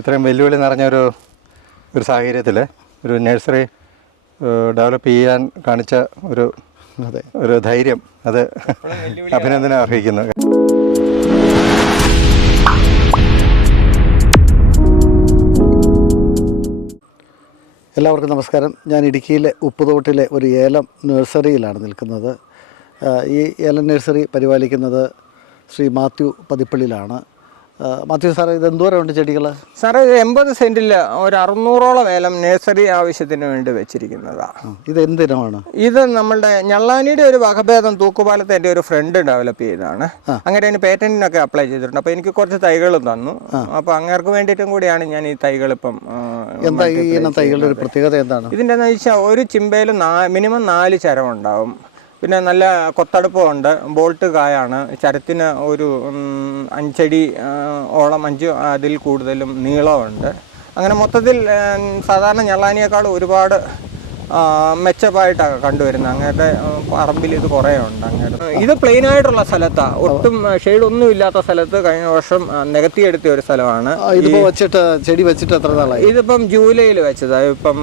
ഇത്രയും വെല്ലുവിളി നിറഞ്ഞ ഒരു ഒരു സാഹചര്യത്തിൽ ഒരു നഴ്സറി ഡെവലപ്പ് ചെയ്യാൻ കാണിച്ച ഒരു അതെ. ഒരു ധൈര്യം അത് അഭിനന്ദനം അർഹിക്കുന്നു. എല്ലാവർക്കും നമസ്കാരം. ഞാൻ ഇടുക്കിയിലെ ഉപ്പുതോട്ടിലെ ഒരു ഏലം നഴ്സറിയിലാണ് നിൽക്കുന്നത്. ഈ ഏലം നഴ്സറി പരിപാലിക്കുന്നത് ശ്രീ മാത്യു പതിപ്പള്ളിയിലാണ്. മാത്യു സാറേ ഇത് എന്തോരമുണ്ട് ചെടികൾ സാറേ ഇത് എൺപത് സെന്റിൽ ഒരു അറുന്നൂറോളം ഏലം നഴ്സറി ആവശ്യത്തിന് വേണ്ടി വെച്ചിരിക്കുന്നതാണ് ഇത് എന്തിനാണ് ഇത് നമ്മളുടെ ഞള്ളാനിയുടെ ഒരു വകഭേദം തൂക്കുപാലത്തെ എന്റെ ഒരു ഫ്രണ്ട് ഡെവലപ്പ് ചെയ്തതാണ്. അങ്ങനെ അതിന് പേറ്റന്റിനൊക്കെ അപ്ലൈ ചെയ്തിട്ടുണ്ട്. അപ്പോൾ എനിക്ക് കുറച്ച് തൈകൾ തന്നു. അപ്പോൾ അങ്ങേർക്ക് വേണ്ടിയിട്ടും കൂടിയാണ് ഞാൻ ഈ തൈകൾ ഇപ്പം എന്താ ഈ തൈകളുടെ ഒരു പ്രത്യേകത എന്താണ്? ഇതിന്റെ എന്ന് വെച്ചാൽ ഒരു ചിമ്പയിൽ മിനിമം നാല് ചരം ഉണ്ടാവും പിന്നെ നല്ല കൊത്തടുപ്പമുണ്ട് ബോൾട്ട് കായാണ്. ചരത്തിന് ഒരു അഞ്ചടി ഓളം അഞ്ച് അതിൽ കൂടുതലും നീളമുണ്ട് അങ്ങനെ മൊത്തത്തിൽ സാധാരണ ഞള്ളാനിയേക്കാൾ ഒരുപാട് ആ, മെച്ചമായിട്ടാണ് കണ്ടുവരുന്നത്. അങ്ങനത്തെ പറമ്പിൽ ഇത് കുറേ ഉണ്ട് അങ്ങനെ ഇത് പ്ലെയിൻ ആയിട്ടുള്ള സ്ഥലത്താണ് ഒട്ടും ഷെയ്ഡ് ഒന്നും ഇല്ലാത്ത സ്ഥലത്ത് കഴിഞ്ഞ വർഷം നികത്തി നികത്തിയെടുത്ത ഒരു സ്ഥലമാണ്. ഇതിപ്പോ വെച്ചിട്ട് ചെടി വെച്ചിട്ട് എത്ര നാളായി? ഇതിപ്പം ജൂലൈയിൽ വെച്ചതാണ് ഇപ്പം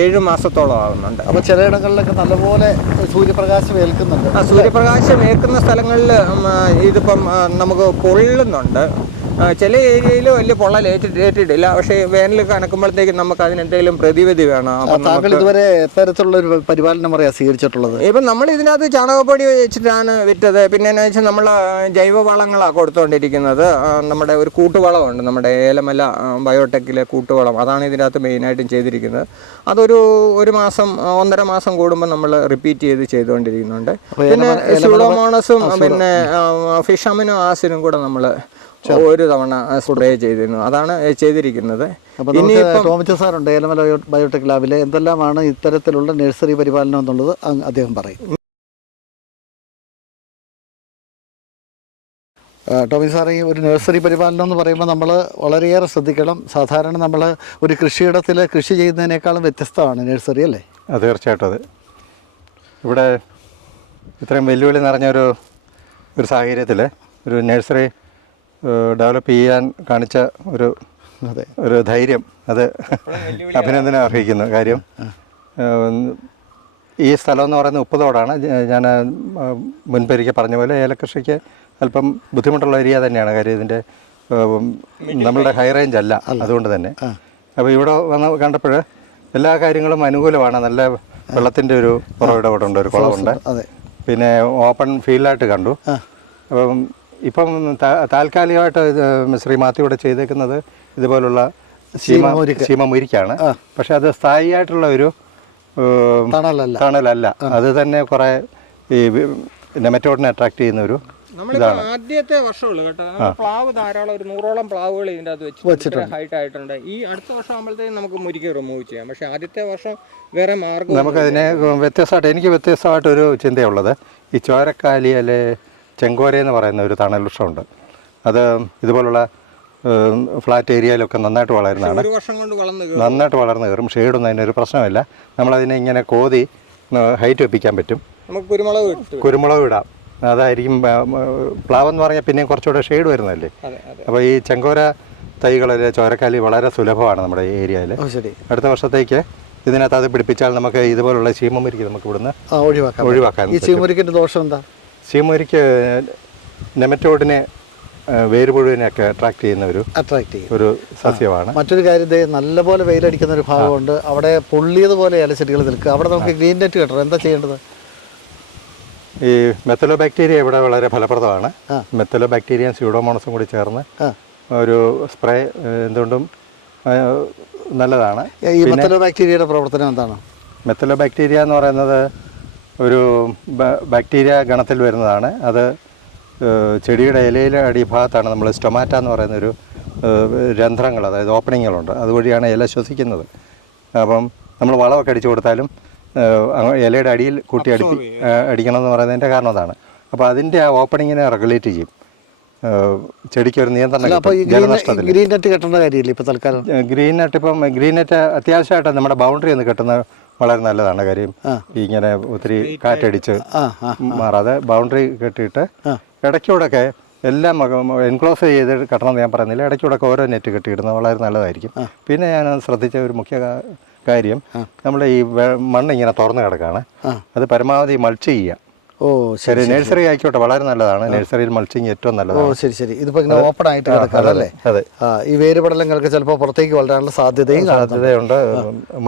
ഏഴ് മാസത്തോളം ആകുന്നുണ്ട് അപ്പൊ ചിലയിടങ്ങളിലൊക്കെ നല്ലപോലെ സൂര്യപ്രകാശം ഏൽക്കുന്നുണ്ട്. സൂര്യപ്രകാശം ഏൽക്കുന്ന സ്ഥലങ്ങളിൽ ഇതിപ്പം നമുക്ക് പൊള്ളുന്നുണ്ട്. ചില ഏരിയയിൽ വലിയ പൊള്ളൽ ഏറ്റിട്ട് ഏറ്റിട്ടില്ല. പക്ഷേ വേനൽ കനക്കുമ്പോഴത്തേക്കും നമുക്ക് അതിന് എന്തെങ്കിലും പ്രതിവിധി വേണം. താങ്കൾ ഇതുവരെ എത്തരത്തിലുള്ള ഒരു പരിപാലനം പറയാ സ്വീകരിച്ചിട്ടുള്ളത്? ഇപ്പം നമ്മൾ ഇതിനകത്ത് ചാണകപ്പൊടി വെച്ചിട്ടാണ് വിറ്റത്. പിന്നെ എന്നാ വെച്ചാൽ നമ്മൾ ജൈവവളങ്ങളാണ് കൊടുത്തുകൊണ്ടിരിക്കുന്നത് നമ്മുടെ ഒരു കൂട്ടുവളമുണ്ട്. നമ്മുടെ ഏലമല ബയോടെക്കിലെ കൂട്ടുവളം. അതാണ് ഇതിനകത്ത് മെയിനായിട്ടും ചെയ്തിരിക്കുന്നത്. അതൊരു ഒരു മാസം ഒന്നര മാസം കൂടുമ്പോൾ നമ്മൾ റിപ്പീറ്റ് ചെയ്ത് ചെയ്തുകൊണ്ടിരിക്കുന്നുണ്ട് പിന്നെ സ്യൂഡോമോണസും പിന്നെ ഫിഷ് അമിനോ ആസിഡും കൂടെ നമ്മൾ ഒരു തവണ സ്പ്രേ ചെയ്തിരുന്നു. അതാണ് ചെയ്തിരിക്കുന്നത്. ഇനി നമുക്ക് ടോമിച്ച സാറുണ്ട് ഏലമല ബയോടെക് ലാബിലെ. എന്തെല്ലാമാണ് ഇത്തരത്തിലുള്ള നഴ്സറി പരിപാലനം എന്നുള്ളത് അദ്ദേഹം പറയും. ടോമി സാറേ ഒരു നഴ്സറി പരിപാലനം എന്ന് പറയുമ്പോൾ നമ്മൾ വളരെയേറെ ശ്രദ്ധിക്കണം. സാധാരണ നമ്മൾ ഒരു കൃഷിയിടത്തിൽ കൃഷി ചെയ്യുന്നതിനേക്കാളും വ്യത്യസ്തമാണ് നഴ്സറി അല്ലേ? അത് തീർച്ചയായിട്ടും അത്. ഇവിടെ ഇത്രയും വെല്ലുവിളി നിറഞ്ഞ ഒരു ഒരു സാഹചര്യത്തിൽ ഒരു നഴ്സറി ഡെവലപ്പ് ചെയ്യാൻ കാണിച്ച ഒരു അതെ. ഒരു ധൈര്യം. അത് അഭിനന്ദനം അർഹിക്കുന്നു. കാര്യം ഈ സ്ഥലം എന്ന് പറയുന്നത് ഉപ്പുതോടാണ്. ഞാൻ മുൻപരിക്ക് മുൻപൊരിക്കൽ പറഞ്ഞ പോലെ ഏലകൃഷിക്ക് അല്പം ബുദ്ധിമുട്ടുള്ള ഏരിയ തന്നെയാണ്. കാര്യം ഇതിന്റെ നമ്മളുടെ ഹൈ റേഞ്ച് അല്ല. അതുകൊണ്ട് തന്നെ. അപ്പോൾ ഇവിടെ വന്ന് കണ്ടപ്പോൾ എല്ലാ കാര്യങ്ങളും അനുകൂലമാണ്. നല്ല വെള്ളത്തിന്റെ ഒരു ഉറവിടമുണ്ട് ഒരു കുളമുണ്ട്. അതെ. പിന്നെ ഓപ്പൺ ഫീൽഡായിട്ട് കണ്ടു. അപ്പം ഇപ്പം താൽക്കാലികമായിട്ട് ശ്രീ മാത്യു ഇവിടെ ചെയ്തേക്കുന്നത് ഇതുപോലുള്ള ചീമ ചീമ മുരിക്കാണ്. പക്ഷെ അത് സ്ഥായിയായിട്ടുള്ള ഒരു തണലല്ല. തണലല്ല. അത് തന്നെ കുറേ ഈ നെമറ്റോഡിനെ അട്രാക്ട് ചെയ്യുന്ന ഒരു ആദ്യത്തെ വർഷമുള്ളൂ കേട്ടോ. നമ്മൾ പ്ലാവ് ധാരാളം ഒരു നൂറോളം പ്ലാവുകൾ ഇതിന്റെ അകത്ത് വെച്ച് ഹൈറ്റ് ആയിട്ടുണ്ട്. ഈ അടുത്ത വർഷം ആകുമ്പോഴത്തേക്കും നമുക്ക് മുരിക്ക് റിമൂവ് ചെയ്യാം. പക്ഷെ ആദ്യത്തെ വർഷം വേറെ മാർഗം നമുക്കതിനെ വ്യത്യസ്തമായിട്ട് എനിക്ക് വ്യത്യസ്തമായിട്ടൊരു ചിന്തയുള്ളത് ഈ ചോരക്കാലി അല്ലെ ചെങ്കോര എന്ന് പറയുന്ന ഒരു തണൽ വൃക്ഷമുണ്ട്. അത് ഇതുപോലുള്ള ഫ്ലാറ്റ് ഏരിയയിലൊക്കെ നന്നായിട്ട് വളരുന്നതാണ്. നന്നായിട്ട് വളർന്നു കയറും. ഷെയ്ഡൊന്നും അതിനൊരു പ്രശ്നമില്ല. നമ്മളതിനെ ഇങ്ങനെ കോതി ഹൈറ്റ് വെപ്പിക്കാൻ പറ്റും. നമുക്ക് കുരുമുളക് കുരുമുളക് ഇടാം. അതായിരിക്കും പ്ലാവ് എന്ന് പറഞ്ഞാൽ പിന്നെയും കുറച്ചുകൂടെ ഷെയ്ഡ് വരുന്നതല്ലേ? അപ്പോൾ ഈ ചെങ്കോര തൈകളിൽ ചോരക്കാലി വളരെ സുലഭമാണ് നമ്മുടെ ഈ ഏരിയയിൽ. അടുത്ത വർഷത്തേക്ക് ഇതിനകത്ത് അത് പിടിപ്പിച്ചാൽ നമുക്ക് ഇതുപോലുള്ള ചീമമുരിക്ക് നമുക്ക് ഇവിടുന്ന് ഒഴിവാക്കാം. ഒഴിവാക്കാൻ ഈ ചീമുരിക്കിന്റെ ദോഷം എന്താ? ചീമമുരിക്ക് നെമറ്റോഡിനെ വേരുപുഴുവിനെയൊക്കെ അട്രാക്ട് ചെയ്യുന്ന ഒരു അട്രാക്ട് ചെയ്യും. ഒരു സസ്യമാണ്. മറ്റൊരു കാര്യം ദേ നല്ലപോലെ വെയിലടിക്കുന്ന ഒരു ഭാഗമുണ്ട്. അവിടെ പൊള്ളിയതുപോലെ ഇലച്ചെടികൾ നിൽക്കുക. അവിടെ നമുക്ക് ഗ്രീൻ നെറ്റ് കിട്ടണം എന്താ ചെയ്യേണ്ടത്? ഈ മെത്തലോ ബാക്ടീരിയ ഇവിടെ വളരെ ഫലപ്രദമാണ്. മെത്തലോ ബാക്ടീരിയയും സ്യൂഡോമോണസും കൂടി ചേർന്ന് ഒരു സ്പ്രേ എന്തുകൊണ്ടും നല്ലതാണ്. ഈ മെത്തലോ ബാക്ടീരിയയുടെ പ്രവർത്തനം എന്താണ്? മെത്തലോ ബാക്ടീരിയ എന്ന് പറയുന്നത് ഒരു ബാക്ടീരിയ ഗണത്തിൽ വരുന്നതാണ്. അത് ചെടിയുടെ ഇലയിലെ അടിഭാഗത്താണ് നമ്മൾ സ്റ്റൊമാറ്റ എന്ന് പറയുന്ന ഒരു രന്ധ്രങ്ങൾ അതായത് ഓപ്പണിങ്ങുകളുണ്ട്. അതുവഴിയാണ് ഇല ശ്വസിക്കുന്നത്. അപ്പം നമ്മൾ വളമൊക്കെ അടിച്ചു കൊടുത്താലും ഇലയുടെ അടിയിൽ കൂട്ടി അടി അടിക്കണം എന്ന് പറയുന്നതിന്റെ കാരണം അതാണ്. അപ്പോൾ അതിന്റെ ആ ഓപ്പണിങ്ങിനെ റെഗുലേറ്റ് ചെയ്യും. ചെടിക്കൊരു ചെടിക്ക് ഒരു നിയന്ത്രണം അപ്പോൾ ഈ ഗ്രീൻ നെറ്റ് കെട്ടേണ്ട കാര്യമില്ല ഇപ്പോൾ തൽക്കാലം? ഗ്രീൻ നെറ്റ് ഇപ്പം ഗ്രീൻ നെറ്റ് അത്യാവശ്യമായിട്ട് നമ്മുടെ ബൗണ്ടറി ഒന്ന് കെട്ടുന്നത് വളരെ നല്ലതാണ് കാര്യം. ഇങ്ങനെ ഒത്തിരി കാറ്റടിച്ച് മാറാതെ ബൗണ്ടറി കെട്ടിയിട്ട് ഇടയ്ക്കൂടെയൊക്കെ എല്ലാം എൻക്ലോസ് ചെയ്ത് കെട്ടണമെന്ന് ഞാൻ പറയുന്നില്ല ഇടയ്ക്കൂടൊക്കെ ഓരോ നെറ്റ് കെട്ടിയിടുന്നത് വളരെ നല്ലതായിരിക്കും. പിന്നെ ഞാൻ ശ്രദ്ധിച്ച ഒരു മുഖ്യ കാര്യം നമ്മൾ ഈ വെ- മണ്ണ് ഇങ്ങനെ തുറന്നു കിടക്കുകയാണ് അത് പരമാവധി മൾച്ച് ചെയ്യുക. ഓ ശരി നഴ്സറി ആയിക്കോട്ടെ വളരെ നല്ലതാണ്. നഴ്സറിയിൽ മൾച്ചിങ് ഏറ്റവും ഓ ശരി ശരി. ഇതിപ്പോ ഇങ്ങനെ ഓപ്പൺ ആയിട്ട് കിടക്കാറല്ലേ അതെ ആ ഈ വേരുപടലങ്ങൾക്ക് ചിലപ്പോൾ പുറത്തേക്ക് വളരാനുള്ള സാധ്യതയും സാധ്യതയുണ്ട്.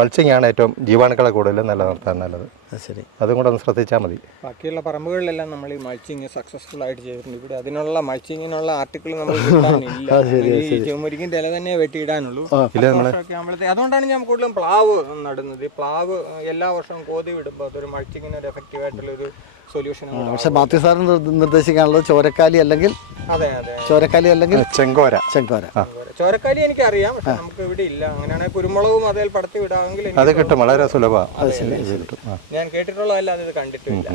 മൾച്ചിങ് ആണ് ഏറ്റവും ജീവാണുക്കളെ കൂടുതൽ നിലനിർത്താൻ നല്ലത്. ശരി. അതും കൂടെ ഒന്ന് ശ്രദ്ധിച്ചാൽ മതി. ബാക്കിയുള്ള പറമ്പുകളിലെല്ലാം നമ്മൾ ഈ മൾച്ചിങ് സക്സസ്ഫുൾ ആയിട്ട് ചെയ്തിട്ടുണ്ട്. ഇവിടെ അതിനുള്ള മൾച്ചിങ്ങിനുള്ള ആർട്ടിക്കിൾ നമ്മൾ ചുമരിക്കിന്റെ ഇല തന്നെ വെട്ടിയിടാനുള്ളൂ. അതുകൊണ്ടാണ് ഞാൻ കൂടുതലും പ്ലാവ് നടുന്നത്. ഈ പ്ലാവ് എല്ലാ വർഷവും കോതി വിടുമ്പോൾ അതൊരു മൾച്ചിങ്ങിന് ഒരു എഫക്റ്റീവ് ആയിട്ടുള്ള ഒരു സൊല്യൂഷൻ പക്ഷെ മാത്യു സാറിന് നിർ- നിർദ്ദേശിക്കാനുള്ളത് ചോരക്കാലി അല്ലെങ്കിൽ അതെ അതെ. ചോരക്കാലി അല്ലെങ്കിൽ ചെങ്കോര. ചെങ്കോര. ചോരക്കാലി എനിക്കറിയാം പക്ഷെ നമുക്ക് ഇവിടെ ഇല്ല. അങ്ങനെയാണെങ്കിൽ കുരുമുളകും അതിൽ പടത്തി വിടാമെങ്കിൽ അത് കിട്ടും വളരെ സുലഭം ഞാൻ കേട്ടിട്ടുള്ള അത് കണ്ടിട്ടില്ല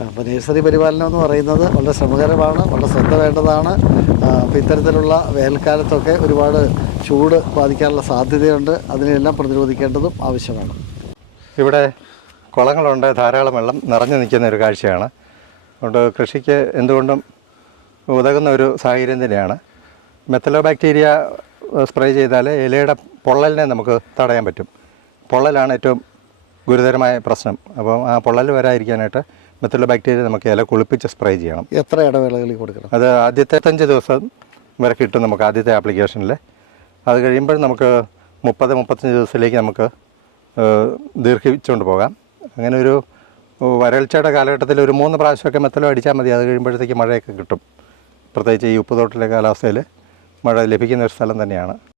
അപ്പോൾ നേഴ്സറി പരിപാലനം എന്ന് പറയുന്നത് വളരെ ശ്രമകരമാണ് വളരെ ശ്രദ്ധ വേണ്ടതാണ്. അപ്പോൾ ഇത്തരത്തിലുള്ള വേനൽക്കാലത്തൊക്കെ ഒരുപാട് ചൂട് ബാധിക്കാനുള്ള സാധ്യതയുണ്ട്. അതിനെല്ലാം പ്രതിരോധിക്കേണ്ടതും ആവശ്യമാണ്. ഇവിടെ കുളങ്ങളുണ്ട് ധാരാളം വെള്ളം നിറഞ്ഞു നിൽക്കുന്ന ഒരു കാഴ്ചയാണ്. അതുകൊണ്ട് കൃഷിക്ക് എന്തുകൊണ്ടും ഉതകുന്ന ഒരു സാഹചര്യം തന്നെയാണ്. മെത്തലോ ബാക്ടീരിയ സ്പ്രേ ചെയ്താൽ ഇലയുടെ പൊള്ളലിനെ നമുക്ക് തടയാൻ പറ്റും. പൊള്ളലാണ് ഏറ്റവും ഗുരുതരമായ പ്രശ്നം. അപ്പോൾ ആ പൊള്ളൽ വരാതിരിക്കാനായിട്ട് മെത്തലോ ബാക്ടീരിയ നമുക്ക് ഇല കുളിപ്പിച്ച് സ്പ്രേ ചെയ്യണം. എത്ര ഇടവേളകളിൽ കൊടുക്കണം? അത് ആദ്യത്തെ അഞ്ച് ദിവസം വരെ കിട്ടും നമുക്ക് ആദ്യത്തെ ആപ്ലിക്കേഷനിൽ അത് കഴിയുമ്പോൾ നമുക്ക് മുപ്പത് മുപ്പത്തഞ്ച് ദിവസത്തിലേക്ക് നമുക്ക് ദീർഘിപ്പിച്ചുകൊണ്ട് ദീർഘിച്ചുകൊണ്ട് പോകാം. അങ്ങനെ ഒരു വരൾച്ചയുടെ കാലഘട്ടത്തിൽ ഒരു മൂന്ന് പ്രാവശ്യമൊക്കെ മെത്തലോ അടിച്ചാൽ മതി. അത് കഴിയുമ്പോഴത്തേക്ക് മഴയൊക്കെ കിട്ടും. പ്രത്യേകിച്ച് ഈ ഉപ്പുതോട്ടിലെ കാലാവസ്ഥയിൽ മഴ ലഭിക്കുന്ന ഒരു സ്ഥലം തന്നെയാണ്.